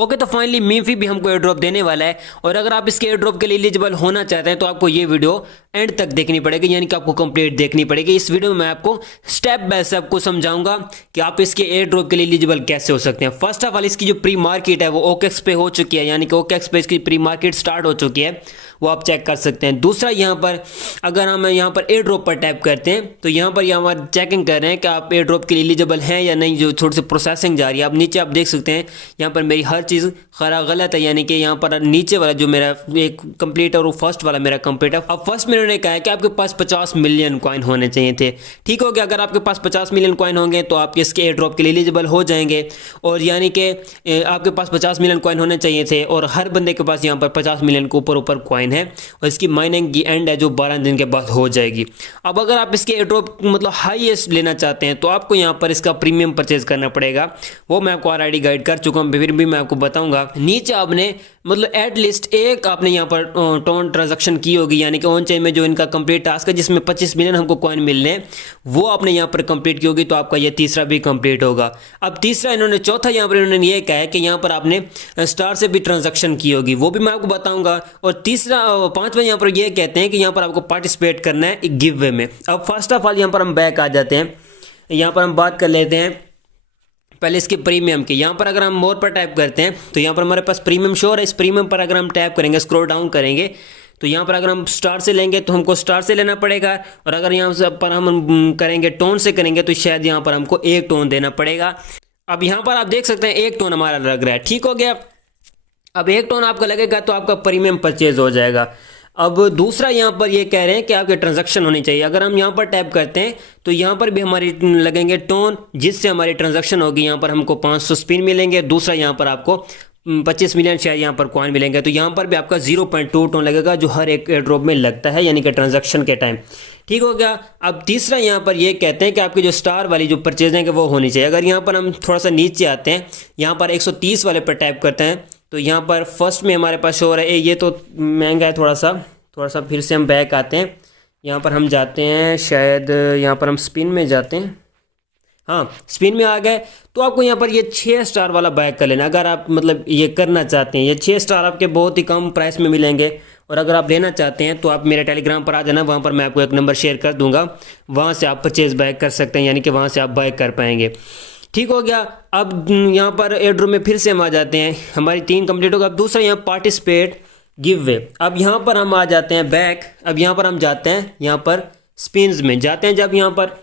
Okay, तो finally मीफी भी हमको एयर ड्रॉप देने वाला है। और अगर आप इसके एयर ड्रॉप के लिए एलिजिबल होना चाहते हैं तो आपको ये वीडियो एंड तक देखनी पड़ेगी, यानी कि आपको कंप्लीट देखनी पड़ेगी। इस वीडियो में मैं आपको स्टेप बाय स्टेप आपको समझाऊंगा कि आप इसके एयर ड्रॉप के लिए एलिजिबल कैसे हो सकते हैं। फर्स्ट ऑफ ऑल, इसकी जो प्री मार्केट है वो ओकेक्स पे हो चुकी है, यानी कि ओकेक्स पे इसकी प्री मार्केट स्टार्ट हो चुकी है, वो आप चेक कर सकते हैं। दूसरा, यहाँ पर अगर हम यहाँ पर एयर ड्रॉप पर टैप करते हैं तो यहाँ पर हमारे चेकिंग कर रहे हैं कि आप एयर ड्रॉप के लिए एलिजिबल हैं या नहीं, जो थोड़ी सी प्रोसेसिंग जा रही है। आप नीचे आप देख सकते हैं यहाँ पर मेरी हर चीज़ गलत है, यानी कि यहाँ पर नीचे वाला जो मेरा एक कंप्लीट और फर्स्ट वाला मेरा कंप्लीट है। अब फर्स्ट में उन्होंने कहा है कि आपके पास 50 मिलियन कॉइन होने चाहिए थे। ठीक हो गया, अगर आपके पास 50 मिलियन कॉइन होंगे तो आप इसके एयर ड्रॉप के लिए एलिजिबल हो जाएंगे। और यानी कि आपके पास 50 मिलियन कॉइन होने चाहिए थे और हर बंदे के पास यहाँ पर 50 मिलियन के ऊपर कॉइन है और इसकी माइनिंग की एंड है जो 12 दिन के बाद हो जाएगी। अब अगर आप इसके एयर ड्रॉप मतलब हाईएस्ट लेना चाहते हैं तो आपको यहाँ पर इसका प्रीमियम परचेज करना पड़ेगा, वो मैं आपको ऑलरेडी गाइड कर चुका हूँ, फिर भी मैं आपको बताऊंगा। नीचे आपने मतलब एटलीस्ट एक आपने यहाँ पर टोन ट्रांजैक्शन की होगी, यानी कि ऑन चेन में जो इनका कंप्लीट टास्क है जिसमें 25 मिलियन हमको कॉइन मिलने हैं, वो आपने यहाँ पर कंप्लीट की होगी, तो आपका ये तीसरा भी कंप्लीट होगा। अब तीसरा इन्होंने चौथा यहाँ पर इन्होंने ये कहा है कि यहाँ पर आपने स्टार से भी ट्रांजैक्शन की होगी, वो भी मैं आपको बताऊंगा। और तीसरा पांचवा यहाँ पर ये कहते हैं कि यहाँ पर आपको पार्टिसिपेट करना है गिव वे में। अब फर्स्ट ऑफ ऑल यहाँ पर हम बैक आ जाते हैं, यहाँ पर हम बात कर लेते हैं पहले इसके प्रीमियम की। यहाँ पर अगर हम मोर पर टाइप करते हैं तो यहाँ पर हमारे पास प्रीमियम शो है। इस प्रीमियम पर अगर हम टैप करेंगे, स्क्रॉल डाउन करेंगे तो यहाँ पर अगर हम स्टार से लेंगे तो हमको स्टार से लेना पड़ेगा, और अगर यहाँ पर हम करेंगे टोन से करेंगे तो शायद यहाँ पर हमको एक टोन देना पड़ेगा। अब यहाँ पर आप देख सकते हैं एक टोन हमारा लग रहा है। ठीक हो गया, अब एक टोन आपका लगेगा तो आपका प्रीमियम परचेज हो जाएगा। अब दूसरा यहाँ पर ये कह रहे हैं कि आपके ट्रांजैक्शन होनी चाहिए। अगर हम यहाँ पर टैप करते हैं तो यहाँ पर भी हमारी लगेंगे टोन, जिससे हमारी ट्रांजैक्शन होगी। यहाँ पर हमको 500 स्पिन मिलेंगे। दूसरा यहाँ पर आपको 25 मिलियन शेयर यहाँ पर कॉइन मिलेंगे, तो यहाँ पर भी आपका 0.2 टोन लगेगा जो हर एक एयर ड्रॉप में लगता है, यानी कि ट्रांजैक्शन के टाइम। ठीक हो गया। अब तीसरा यहाँ पर ये कहते हैं कि आपकी जो स्टार वाली जो परचेजिंग है वो होनी चाहिए। अगर यहाँ पर हम थोड़ा सा नीचे आते हैं, यहाँ पर 130 वाले पर टैप करते हैं तो यहाँ पर फर्स्ट में हमारे पास शो हो रहा है, ये तो महंगा है थोड़ा सा। फिर से हम बैक आते हैं, यहाँ पर हम जाते हैं, शायद यहाँ पर हम स्पिन में जाते हैं। हाँ, स्पिन में आ गए तो आपको यहाँ पर ये 6 स्टार वाला बैक कर लेना। अगर आप मतलब ये करना चाहते हैं, ये 6 स्टार आपके बहुत ही कम प्राइस में मिलेंगे। और अगर आप लेना चाहते हैं तो आप मेरे टेलीग्राम पर आ जाना, वहाँ पर मैं आपको एक नंबर शेयर कर दूंगा, वहाँ से आप परचेज बैक कर सकते हैं, यानी कि वहाँ से आप बैक कर पाएंगे। ठीक हो गया। अब यहाँ पर एयर ड्रॉप में फिर से हम आ जाते हैं, हमारी 3 कंप्लीट होगा। अब दूसरा यहाँ पार्टिसिपेट गिव वे। अब यहाँ पर हम आ जाते हैं बैक। अब यहाँ पर हम जाते हैं, यहाँ पर स्पिन्स में जाते हैं। जब यहाँ पर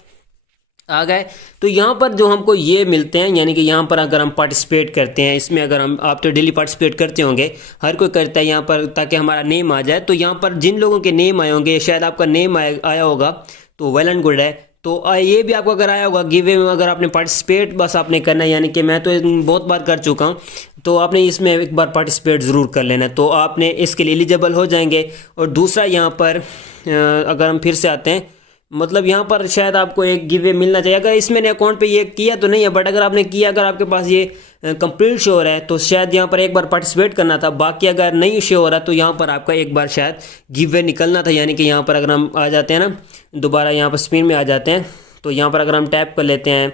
आ गए तो यहाँ पर जो हमको ये मिलते हैं, यानी कि यहाँ पर अगर हम पार्टिसिपेट करते हैं इसमें, अगर हम आप तो डेली पार्टिसिपेट करते होंगे, हर कोई करता है यहाँ पर ताकि हमारा नेम आ जाए। तो यहाँ पर जिन लोगों के नेम आए होंगे, शायद आपका नेम आया होगा तो वेल एंड गुड है। तो ये भी आपको अगर आया होगा गिवे में, अगर आपने पार्टिसिपेट बस आपने करना है, यानी कि मैं तो बहुत बार कर चुका हूँ, तो आपने इसमें एक बार पार्टिसिपेट ज़रूर कर लेना, तो आपने इसके लिए एलिजिबल हो जाएंगे। और दूसरा यहाँ पर अगर हम फिर से आते हैं, मतलब यहाँ पर शायद आपको एक गिवे मिलना चाहिए। अगर इसमें अकाउंट पे ये किया तो नहीं है, बट अगर आपने किया, अगर आपके पास ये कंप्लीट शो हो रहा है तो शायद यहाँ पर एक बार पार्टिसिपेट करना था। बाकी अगर नहीं शो हो रहा तो यहाँ पर आपका एक बार शायद गिवे निकलना था, यानी कि यहाँ पर अगर हम आ जाते हैं ना, दोबारा यहाँ पर स्पिन में आ जाते हैं, तो यहाँ पर अगर हम टैप कर लेते हैं,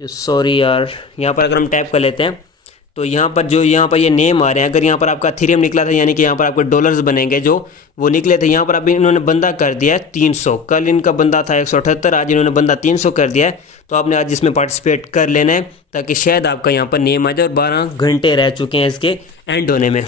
सॉरी यार, यहाँ पर अगर हम टैप कर लेते हैं तो यहाँ पर जो यहाँ पर ये नेम आ रहे हैं, अगर यहाँ पर आपका थीरियम निकला था, यानी कि यहाँ पर आपके डॉलर्स बनेंगे जो वो निकले थे। यहाँ पर अभी इन्होंने बंदा कर दिया है 300, कल इनका बंदा था 178, आज इन्होंने बंदा 300 कर दिया है। तो आपने आज इसमें पार्टिसिपेट कर लेना है ताकि शायद आपका यहाँ पर नेम आ जाए। और 12 घंटे रह चुके हैं इसके एंड होने में।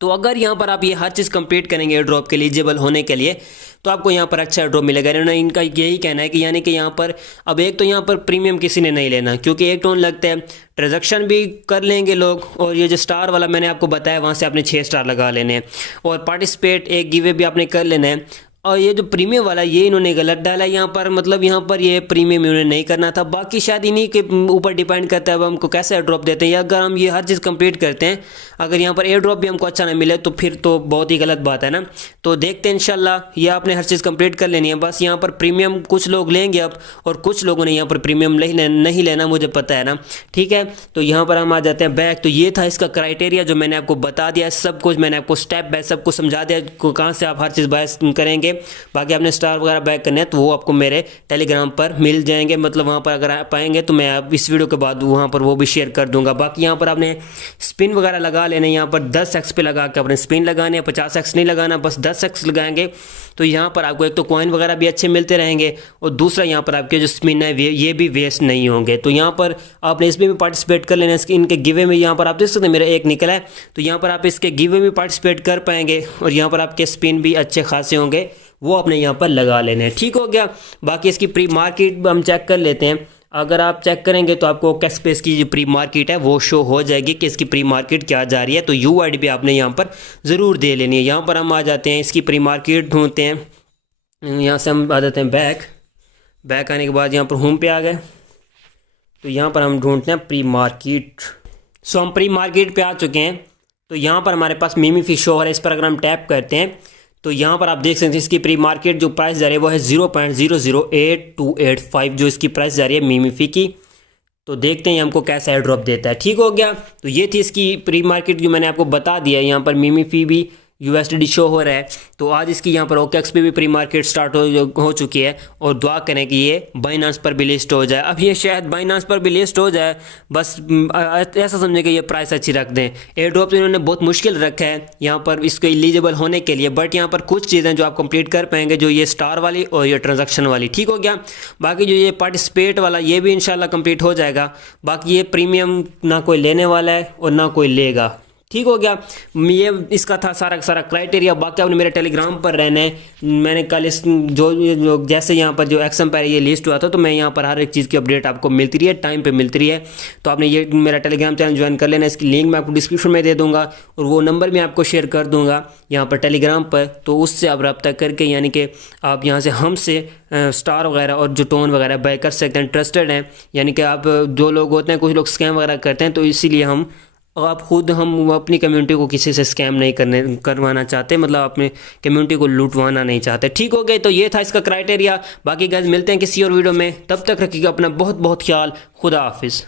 तो अगर यहाँ पर आप ये हर चीज़ कंप्लीट करेंगे एयर ड्रॉप के एलिजिबल होने के लिए, तो आपको यहाँ पर अच्छा एयर ड्रॉप मिलेगा। इन्होंने इनका यही कहना है कि यानी कि यहाँ पर अब एक तो यहाँ पर प्रीमियम किसी ने नहीं लेना, क्योंकि एक टोन लगता है, ट्रांजैक्शन भी कर लेंगे लोग, और ये जो स्टार वाला मैंने आपको बताया वहाँ से आपने 6 स्टार लगा लेने हैं, और पार्टिसिपेट एक गिवे भी आपने कर लेना है। और ये जो प्रीमियम वाला ये इन्होंने गलत डाला यहाँ पर, मतलब यहाँ पर ये प्रीमियम इन्होंने नहीं करना था। बाकी शायद इन्हीं के ऊपर डिपेंड करता है अब हमको कैसे एयर ड्रॉप देते हैं, या अगर हम ये हर चीज़ कंप्लीट करते हैं, अगर यहाँ पर एयर ड्रॉप भी हमको अच्छा ना मिले तो फिर तो बहुत ही गलत बात है ना। तो देखते हैं इंशाल्लाह, ये आपने हर चीज़ कंप्लीट कर लेनी है। बस यहाँ पर प्रीमियम कुछ लोग लेंगे अब, और कुछ लोगों ने यहाँ पर प्रीमियम नहीं लेना, मुझे पता है ना। ठीक है, तो यहाँ पर हम आ जाते हैं बैक। तो ये था इसका क्राइटेरिया जो मैंने आपको बता दिया, सब कुछ मैंने आपको स्टेप बाय सब कुछ समझा दिया, कहाँ से आप हर चीज़ बाय करेंगे। जाएंगे। बाकी आपने स्टार वगैरह बाय करने हैं तो वो आपको मेरे टेलीग्राम पर मिल जाएंगे, मतलब वहाँ पर अगर आप आएंगे तो मैं आप इस वीडियो के बाद वहाँ पर वो भी शेयर कर दूंगा। बाकी यहाँ पर आपने स्पिन वगैरह लगा लेने, यहाँ पर 10x पे लगा के अपने स्पिन लगाने, 50x नहीं लगाना, बस 10x लगाएंगे तो यहाँ पर आपको एक तो कॉइन वगैरह भी अच्छे मिलते रहेंगे और दूसरा यहाँ पर आपके जो स्पिन है ये भी वेस्ट नहीं होंगे। तो यहाँ पर आपने इसमें भी पार्टिसिपेट कर लेना। इनके गिवे में यहाँ पर आप देख सकते हैं मेरा एक निकला है, तो यहाँ पर आप इसके गिवे में पार्टिसिपेट कर पाएंगे और यहाँ पर आपके स्पिन भी अच्छे खासे होंगे, वो आपने यहाँ पर लगा लेने हैं। ठीक हो गया। बाकी इसकी प्री मार्केट हम चेक कर लेते हैं। अगर आप चेक करेंगे तो आपको कैशस्पेस की जो प्री मार्केट है वो शो हो जाएगी कि इसकी प्री मार्केट क्या जा रही है। तो UID भी आपने यहाँ पर ज़रूर दे लेनी है। यहाँ पर हम आ जाते हैं, इसकी प्री मार्केट ढूंढते हैं। यहाँ से हम आ जाते हैं बैक आने के बाद यहाँ पर होम पे आ गए, तो यहाँ पर हम ढूंढते हैं प्री मार्केट। सो हम प्री मार्केट पे आ चुके हैं। तो यहाँ पर हमारे पास मीमी फी शो हो रहा है, इस पर अगर हम टैप करते हैं तो यहाँ पर आप देख सकते हैं इसकी प्री मार्केट जो प्राइस जा रही है वो है 0.008285 जो इसकी प्राइस जा रही है मीमी फी की। तो देखते हैं हमको कैसा एयर ड्रॉप देता है। ठीक हो गया। तो ये थी इसकी प्री मार्केट जो मैंने आपको बता दिया है। यहाँ पर मीमी फी भी USD शो हो रहा है। तो आज इसकी यहाँ पर OKX पे भी प्री मार्केट स्टार्ट हो चुकी है और दुआ करें कि ये बाइनांस पर भी लिस्ट हो जाए। अब ये शायद बाइनांस पर भी लिस्ट हो जाए, बस ऐसा समझे कि ये प्राइस अच्छी रख दें। एयर ड्रॉप तो इन्होंने बहुत मुश्किल रखा है यहाँ पर इसको एलिजिबल होने के लिए, बट यहाँ पर कुछ चीज़ें जो आप कंप्लीट कर पाएंगे, जो ये स्टार वाली और ये ट्रांजैक्शन वाली। ठीक हो गया। बाकी जो ये पार्टिसिपेट वाला ये भी इंशाल्लाह कंप्लीट हो जाएगा। बाकी ये प्रीमियम ना कोई लेने वाला है और ना कोई लेगा। ठीक हो गया। ये इसका था सारा का सारा क्राइटेरिया। बाकी आपने मेरे टेलीग्राम पर रहना है। मैंने कल इस जो जैसे यहाँ पर जो XMPair ये लिस्ट हुआ था तो मैं यहाँ पर हर एक चीज़ की अपडेट आपको मिलती रही है, टाइम पे मिलती रही है। तो आपने ये मेरा टेलीग्राम चैनल ज्वाइन कर लेना। इसकी लिंक मैं आपको डिस्क्रिप्शन में दे दूँगा और वो नंबर भी आपको शेयर कर दूँगा यहाँ पर टेलीग्राम पर। तो उससे आप रब्ता करके यानी कि आप यहाँ से हमसे स्टार वगैरह और जो टोन वगैरह बाय कर सकते हैं। ट्रस्टेड हैं, यानी कि आप जो लोग होते हैं, कुछ लोग स्कैम वगैरह करते हैं, तो इसीलिए हम अपनी कम्युनिटी को किसी से स्कैम नहीं करवाना चाहते, मतलब अपने कम्युनिटी को लूटवाना नहीं चाहते। ठीक हो गए। तो ये था इसका क्राइटेरिया। बाकी गाइस मिलते हैं किसी और वीडियो में, तब तक रखिएगा अपना बहुत बहुत ख्याल। खुदा हाफिज़।